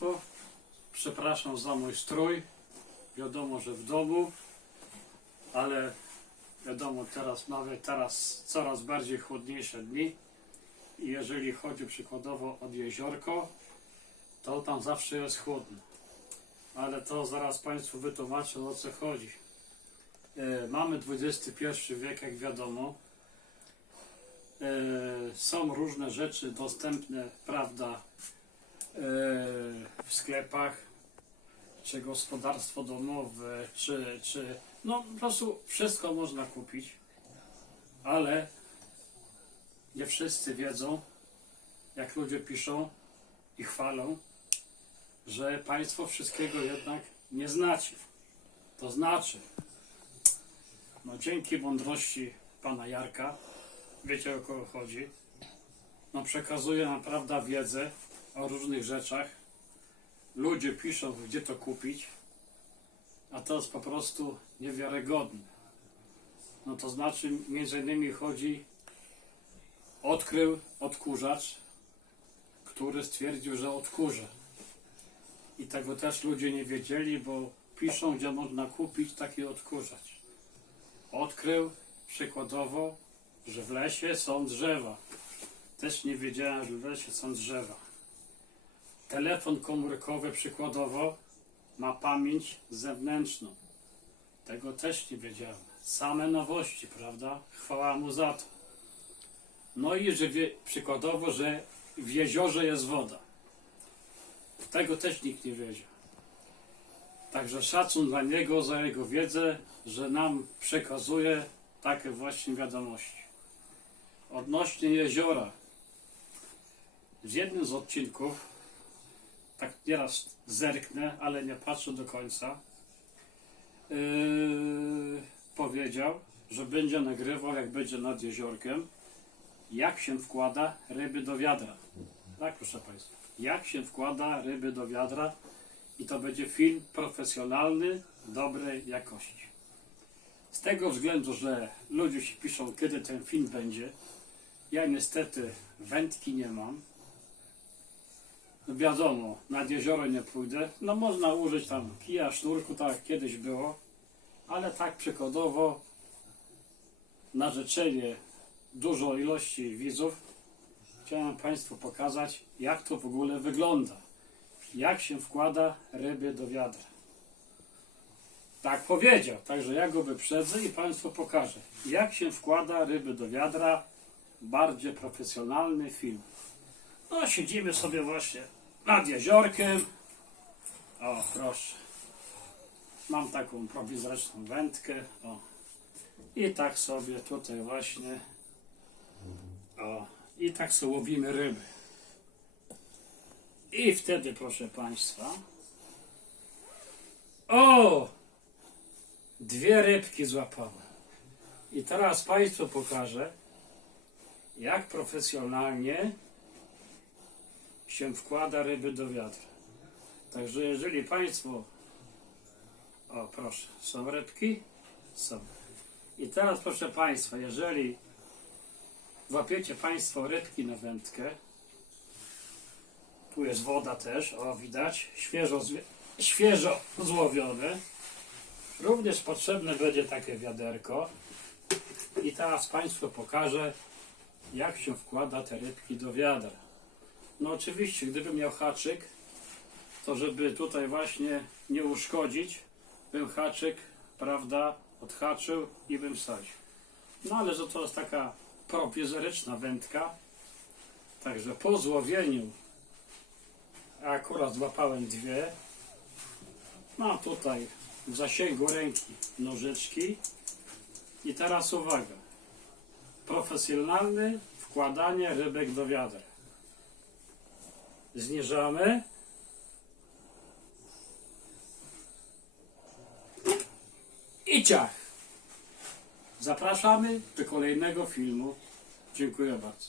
O, Przepraszam za mój strój. Wiadomo, że w domu, ale wiadomo, teraz mamy teraz coraz bardziej chłodniejsze dni. I jeżeli chodzi przykładowo od jeziorko, to tam zawsze jest chłodno. Ale to zaraz Państwu wytłumaczę o co chodzi. E, mamy XXI wiek, jak wiadomo. E, są różne rzeczy dostępne, prawda, w sklepach, czy gospodarstwo domowe, czy, czy no po prostu wszystko można kupić, ale nie wszyscy wiedzą, jak ludzie piszą i chwalą, że Państwo wszystkiego jednak nie znacie. To znaczy, no dzięki mądrości Pana Jarka, wiecie o kogo chodzi, no przekazuje naprawdę wiedzę o różnych rzeczach. Ludzie piszą, gdzie to kupić, a to jest po prostu niewiarygodne. No to znaczy, między innymi chodzi, odkrył odkurzacz, który stwierdził, że odkurza. I tego też ludzie nie wiedzieli, bo piszą, gdzie można kupić taki odkurzacz. Odkrył przykładowo, że w lesie są drzewa. Też nie wiedziałem, że w lesie są drzewa. Telefon komórkowy przykładowo ma pamięć zewnętrzną. Tego też nie wiedziałem. Same nowości, prawda? Chwała mu za to. No i że wie, przykładowo, że w jeziorze jest woda. Tego też nikt nie wiedział. Także szacun dla niego za jego wiedzę, że nam przekazuje takie właśnie wiadomości. Odnośnie jeziora. W jednym z odcinków, tak nieraz zerknę, ale nie patrzę do końca, yy, powiedział, że będzie nagrywał, jak będzie nad jeziorkiem, jak się wkłada ryby do wiadra. Tak, proszę Państwa. Jak się wkłada ryby do wiadra i to będzie film profesjonalny, dobrej jakości. Z tego względu, że ludzie się piszą, kiedy ten film będzie, ja niestety wędki nie mam. Wiadomo, nad jezioro nie pójdę. No można użyć tam kija, sznurku, tak jak kiedyś było, ale tak przykładowo na życzenie dużo ilości widzów chciałem Państwu pokazać, jak to w ogóle wygląda. Jak się wkłada ryby do wiadra. Tak powiedział, także ja go wyprzedzę i Państwu pokażę, jak się wkłada ryby do wiadra. Bardziej profesjonalny film. No, siedzimy sobie właśnie nad jeziorkiem. O, proszę. Mam taką prowizoryczną wędkę. O. I tak sobie tutaj właśnie. O. I tak sobie łowimy ryby. I wtedy, proszę Państwa. O! Dwie rybki złapałem. I teraz Państwu pokażę, jak profesjonalnie się wkłada ryby do wiatra. Także jeżeli Państwo. O, proszę, są rybki? Są. I teraz, proszę Państwa, jeżeli łapiecie Państwo rybki na wędkę, tu jest woda też, o widać, świeżo, świeżo złowione. Również potrzebne będzie takie wiaderko. I teraz Państwu pokażę, jak się wkłada te rybki do wiadra. No oczywiście, gdybym miał haczyk, to żeby tutaj właśnie nie uszkodzić, bym haczyk, prawda, odhaczył i bym wsadził. No ale że to jest taka prowizoryczna wędka, także po złowieniu, akurat złapałem dwie, mam tutaj w zasięgu ręki nożyczki i teraz uwaga, profesjonalne wkładanie rybek do wiadra. Zniżamy. I ciach. Zapraszamy do kolejnego filmu. Dziękuję bardzo.